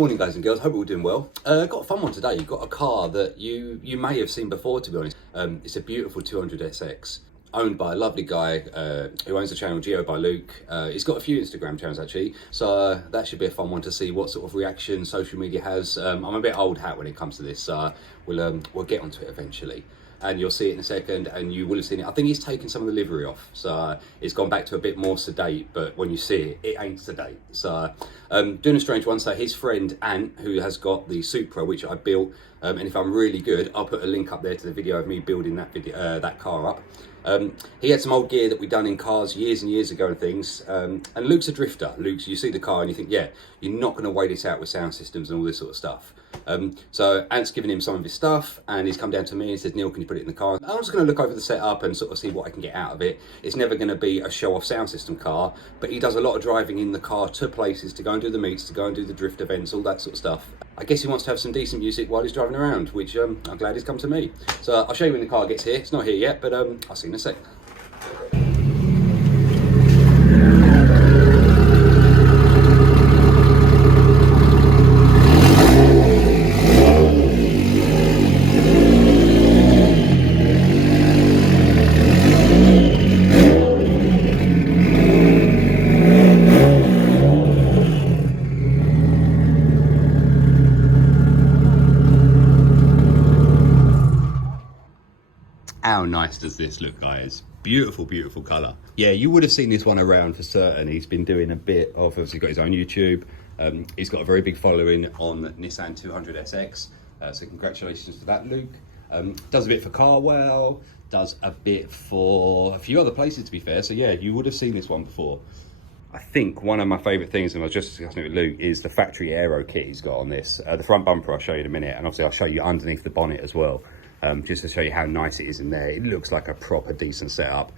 Morning guys and girls, hope you're all doing well. Got a fun one today. You've got a car that you may have seen before, to be honest. It's a beautiful 200SX, owned by a lovely guy who owns the channel Geo by Luke. He's got a few Instagram channels actually, so that should be a fun one to see what sort of reaction social media has. I'm a bit old hat when it comes to this, so we'll get onto it eventually. And you'll see it in a second, and you will have seen it. I think he's taken some of the livery off, so it's gone back to a bit more sedate, but when you see it, it ain't sedate. So doing a strange one. So his friend Ant, who has got the Supra, which I built, and if I'm really good, I'll put a link up there to the video of me building that car up. He had some old gear that we'd done in cars years and years ago and things, and Luke's a drifter. Luke's, you see the car and you think, yeah, you're not going to weigh this out with sound systems and all this sort of stuff. So Ant's given him some of his stuff, and he's come down to me and said, Neil, can you put it in the car? I'm just going to look over the setup and sort of see what I can get out of it. It's never going to be a show-off sound system car, but he does a lot of driving in the car to places, to go and do the meets, to go and do the drift events, all that sort of stuff. I guess he wants to have some decent music while he's driving around, which I'm glad he's come to me. So I'll show you when the car gets here. It's not here yet, but I'll see you in a sec. How nice does this look, guys? Beautiful, beautiful colour. Yeah, you would have seen this one around for certain. He's been doing a bit of, obviously got his own YouTube. He's got a very big following on Nissan 200SX. So congratulations to that, Luke. Does a bit for Carwell, does a bit for a few other places, to be fair. So yeah, you would have seen this one before. I think one of my favourite things, and I was just discussing it with Luke, is the factory aero kit he's got on this. The front bumper I'll show you in a minute, and obviously I'll show you underneath the bonnet as well. Just to show you how nice it is in there. It looks like a proper decent setup.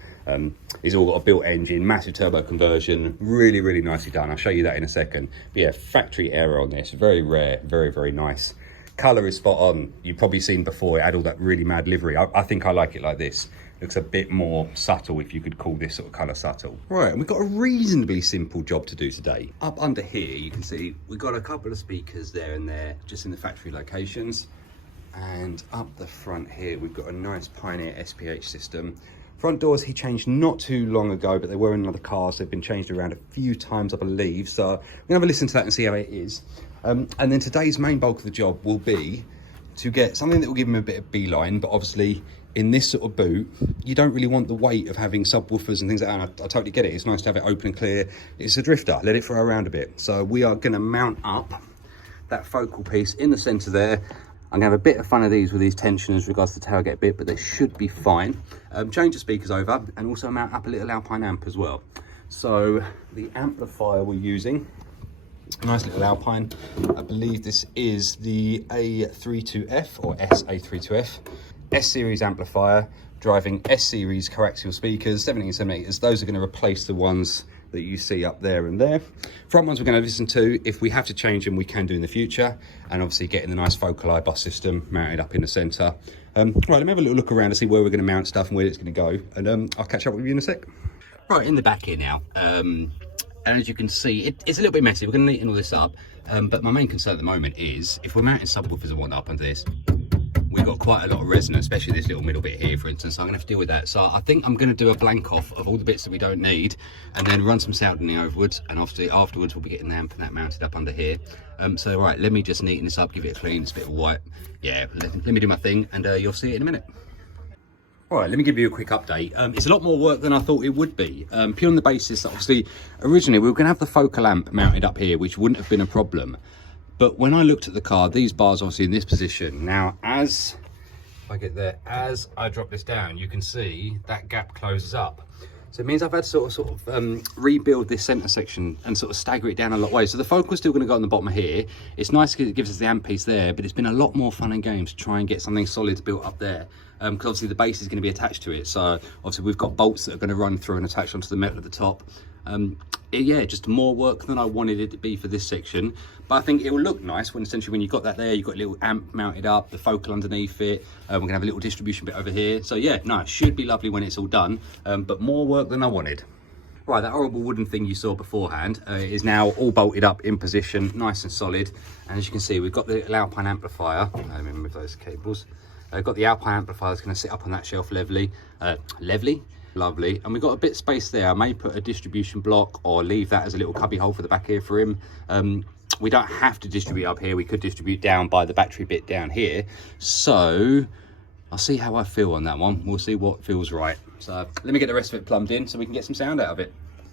He's all got a built engine, massive turbo conversion, really, really nicely done. I'll show you that in a second. But yeah, factory aero on this, very rare, very, very nice. Colour is spot on. You've probably seen before, it had all that really mad livery. I think I like it like this. Looks a bit more subtle, if you could call this sort of colour subtle. Right, and we've got a reasonably simple job to do today. Up under here, you can see we've got a couple of speakers there and there, just in the factory locations. And up the front here, we've got a nice Pioneer SPH system. Front doors he changed not too long ago, but they were in other cars. They've been changed around a few times, I believe. So we're gonna have a listen to that and see how it is. And then today's main bulk of the job will be to get something that will give him a bit of beeline, but obviously in this sort of boot, you don't really want the weight of having subwoofers and things like that. And I totally get it. It's nice to have it open and clear. It's a drifter, let it throw around a bit. So we are gonna mount up that focal piece in the center there. I'm gonna have a bit of fun of these with these tension as regards to the tailgate bit, but they should be fine. Change the speakers over and also mount up a little Alpine amp as well. So the amplifier we're using, a nice little Alpine. I believe this is the A32F or SA32F. S-series amplifier, driving S-series coaxial speakers, 17mm. Those are gonna replace the ones that you see up there and there. Front ones we're going to listen to. If we have to change them, we can do in the future. And obviously getting the nice focal iBus system mounted up in the centre. Right, let me have a little look around to see where we're going to mount stuff and where it's going to go. And I'll catch up with you in a sec. Right, in the back here now. And as you can see, it's a little bit messy. We're going to neaten all this up. But my main concern at the moment is if we're mounting subwoofers and whatnot up under this, we've got quite a lot of resonance, especially this little middle bit here, for instance. So I'm gonna have to deal with that. So I think I'm gonna do a blank off of all the bits that we don't need and then run some sounding overwards. And afterwards we'll be getting the amp and that mounted up under here. So right, let me just neaten this up, give it a clean. It's a bit of white. Yeah, let me do my thing and you'll see it in a minute. All right, let me give you a quick update. It's a lot more work than I thought it would be. Pure on the basis that obviously, originally we were gonna have the focal amp mounted up here, which wouldn't have been a problem. But when I looked at the car, these bars obviously in this position. Now, as I get there, as I drop this down, you can see that gap closes up. So it means I've had to sort of rebuild this centre section and sort of stagger it down a lot of ways. So the focal's still going to go on the bottom of here. It's nice because it gives us the amp piece there, but it's been a lot more fun and games to try and get something solid built up there. Because obviously the base is going to be attached to it. So obviously we've got bolts that are going to run through and attach onto the metal at the top. Yeah, just more work than I wanted it to be for this section, but I think it will look nice when essentially when you've got that there, you've got a little amp mounted up, the focal underneath it. We're gonna have a little distribution bit over here. So yeah, no, it should be lovely when it's all done, but more work than I wanted. Right, that horrible wooden thing you saw beforehand is now all bolted up in position, nice and solid. And as you can see, we've got the little Alpine amplifier. Let me remove those cables. I've got the Alpine amplifier that's going to sit up on that shelf lovely. And we've got a bit of space there. I may put a distribution block or leave that as a little cubby hole for the back here for him. We don't have to distribute up here. We could distribute down by the battery bit down here. So I'll see how I feel on that one. We'll see what feels right. So let me get the rest of it plumbed in so we can get some sound out of it.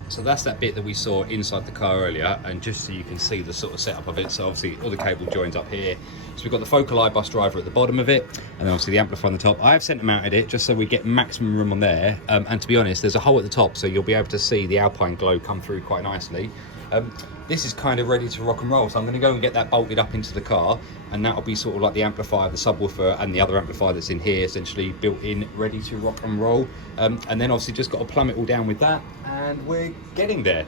So that's that bit that we saw inside the car earlier, and just so you can see the sort of setup of it. So obviously all the cable joins up here. So we've got the focal eye bus driver at the bottom of it, and then obviously the amplifier on the top. I have centre mounted it just so we get maximum room on there. And to be honest, there's a hole at the top, so you'll be able to see the Alpine glow come through quite nicely. This is kind of ready to rock and roll, so I'm going to go and get that bolted up into the car, and that'll be sort of like the amplifier, the subwoofer, and the other amplifier that's in here, essentially built in, ready to rock and roll. And then obviously just got to plumb it all down with that, and we're getting there.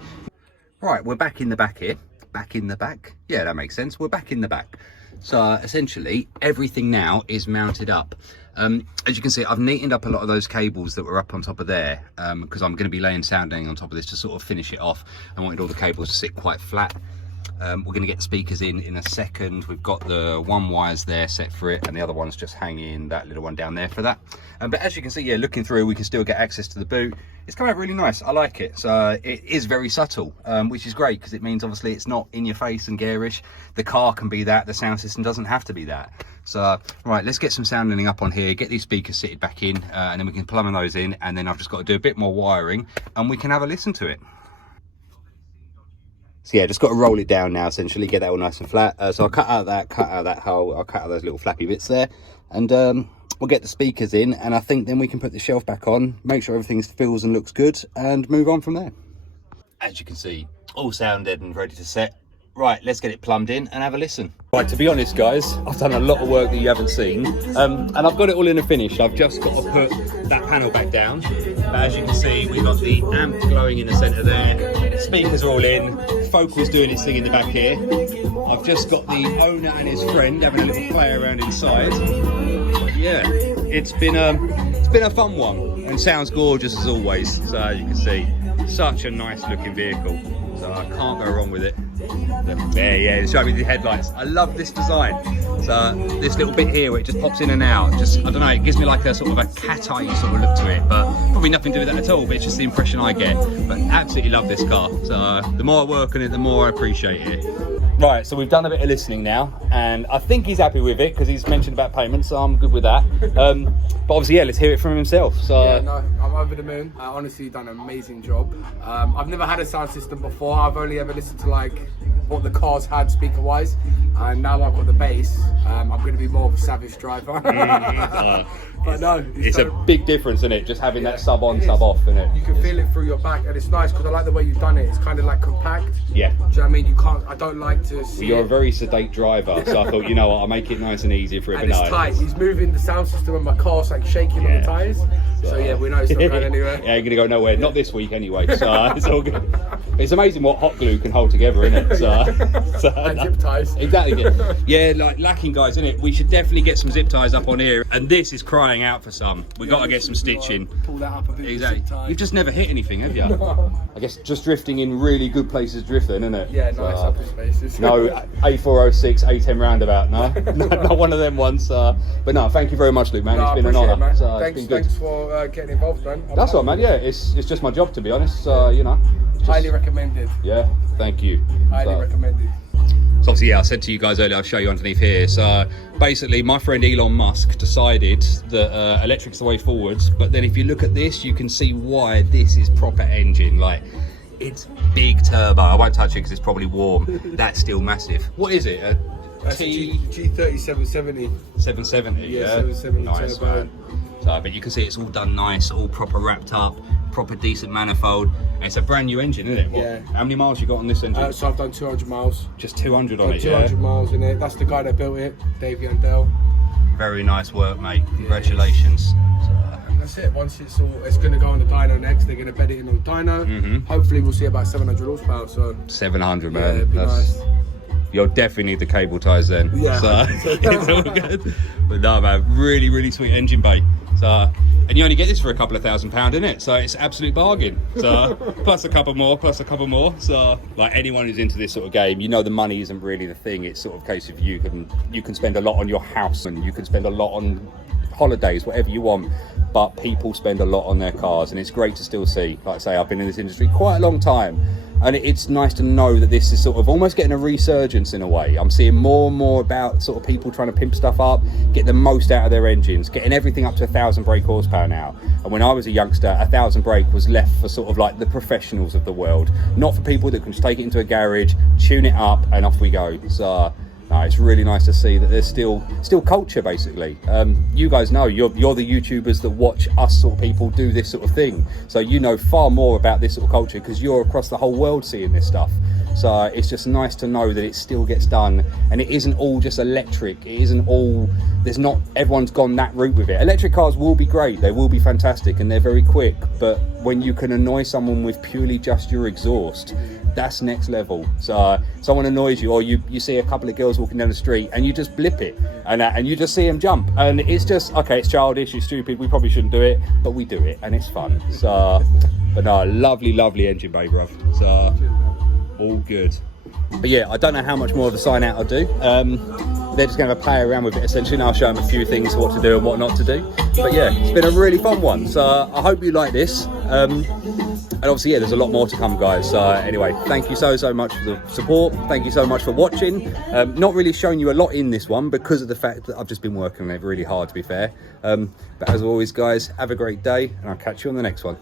Right, we're back in the back here. Back in the back? Yeah, that makes sense. We're back in the back. So essentially, everything now is mounted up. As you can see, I've neatened up a lot of those cables that were up on top of there, because I'm going to be laying sounding on top of this to sort of finish it off. I wanted all the cables to sit quite flat. We're going to get the speakers in a second. We've got the one wires there set for it, and the other one's just hanging, that little one down there for that. But as you can see, yeah, looking through, we can still get access to the boot. It's come out really nice. I like it. So it is very subtle, which is great, because it means obviously it's not in your face and garish. The car can be that, the sound system doesn't have to be that. So right, let's get some sounding up on here, get these speakers sitted back in, and then we can plumb those in, and then I've just got to do a bit more wiring, and we can have a listen to it. So yeah, just got to roll it down now, essentially, get that all nice and flat. So I'll cut out that hole, I'll cut out those little flappy bits there, and we'll get the speakers in, and I think then we can put the shelf back on, make sure everything feels and looks good, and move on from there. As you can see, all sounded and ready to set. Right, let's get it plumbed in and have a listen. Right, to be honest, guys, I've done a lot of work that you haven't seen, and I've got it all in a finish. I've just got to put that panel back down. But as you can see, we've got the amp glowing in the centre there, speakers are all in, Focal's doing its thing in the back here. I've just got the owner and his friend having a little play around inside. Yeah, it's been a fun one, and sounds gorgeous as always. So as you can see, such a nice looking vehicle. So I can't go wrong with it. There, yeah, show me the headlights. I love this design. So this little bit here where it just pops in and out, just, I don't know, it gives me like a sort of a cat eye sort of look to it, but probably nothing to do with that at all, but it's just the impression I get. But absolutely love this car. So the more I work on it, the more I appreciate it. Right, so we've done a bit of listening now, and I think he's happy with it because he's mentioned about payment, so I'm good with that. But obviously, yeah, let's hear it from himself. So yeah, no, I'm over the moon. Honestly, you've done an amazing job. I've never had a sound system before. I've only ever listened to like what the cars had speaker wise, and now I've got the bass. I'm going to be more of a savage driver. But no, it's a big difference, isn't it? Just having that sub on, sub off, isn't it? You can feel it through your back, and it's nice because I like the way you've done it. It's kind of like compact. Yeah. Do you know what I mean? You can't. I don't like to see. You're a very sedate driver, so I thought, you know what, I'll make it nice and easy for everyone. And it's tight. He's moving the sound system, and my car's like shaking on the tyres. So yeah, we know it's not going anywhere. Yeah, you're gonna go nowhere. Not this week anyway. So it's all good. It's amazing what hot glue can hold together, isn't it? So and zip ties. Exactly. Yeah, like lacking guys, isn't it? We should definitely get some zip ties up on here, and this is crying out for some. We got to get some stitching. Pull that up a bit. Exactly. You've just never hit anything, have you? I guess just drifting in really good places, drifting, isn't it? Yeah, nice upper spaces. No A406, A10 roundabout, no, not one of them ones. But no, thank you very much, Luke, man. No, It's been an honour. It, so thanks for getting involved, man. That's all, man. Yeah, it's just my job, to be honest. You know. Highly recommended. Yeah, thank you. Highly recommended. So obviously, yeah, I said to you guys earlier, I'll show you underneath here. So basically, my friend Elon Musk decided that electric's the way forwards. But then if you look at this, you can see why this is proper engine. Like, it's big turbo. I won't touch it because it's probably warm. That's still massive. What is it? G30 770. 770, yeah? 770 nice, turbo. Man. So, but you can see it's all done nice, all proper wrapped up, proper decent manifold. And it's a brand new engine, isn't it? Yeah. How many miles you got on this engine? So I've done 200 miles. Just 200 on it, 200 miles in it. That's the guy that built it, Dave Yandell. Very nice work, mate. Congratulations. That's it. Once it's going to go on the dyno next. They're going to bed it in on the dyno. Hopefully we'll see about 700 horsepower. So 700, man. Yeah, it'd be nice. You'll definitely need the cable ties then. Yeah. So it's all good. But no, man, really, really sweet engine bay. So and you only get this for a couple of £1,000, innit? So it's absolute bargain. So plus a couple more. So like anyone who's into this sort of game, you know the money isn't really the thing. It's sort of a case of you can spend a lot on your house, and you can spend a lot on holidays, whatever you want, but people spend a lot on their cars, and it's great to still see. Like I say, I've been in this industry quite a long time, and it's nice to know that this is sort of almost getting a resurgence in a way. I'm seeing more and more about sort of people trying to pimp stuff up, get the most out of their engines, getting everything up to 1,000 brake horsepower now. And when I was a youngster, 1,000 brake was left for sort of like the professionals of the world, not for people that can just take it into a garage, tune it up, and off we go. So no, it's really nice to see that there's still culture, basically. You guys know, you're the YouTubers that watch us sort of people do this sort of thing. So you know far more about this sort of culture because you're across the whole world seeing this stuff. So it's just nice to know that it still gets done, and it isn't all just electric. It isn't all, everyone's gone that route with it. Electric cars will be great, they will be fantastic, and they're very quick, but when you can annoy someone with purely just your exhaust, that's next level. So someone annoys you, or you see a couple of girls walking down the street and you just blip it, and you just see them jump, and it's just, okay, it's childish, it's stupid, we probably shouldn't do it, but we do it and it's fun. So, but no, lovely engine bay, bruv. So all good. But yeah, I don't know how much more of the sign out I'll do. They're just going to play around with it essentially, and I'll show them a few things, what to do and what not to do. But yeah, it's been a really fun one, so I hope you like this. And obviously, yeah, there's a lot more to come, guys. So anyway, thank you so much for the support. Thank you so much for watching. Not really showing you a lot in this one because of the fact that I've just been working on it really hard, to be fair. But as always, guys, have a great day, and I'll catch you on the next one.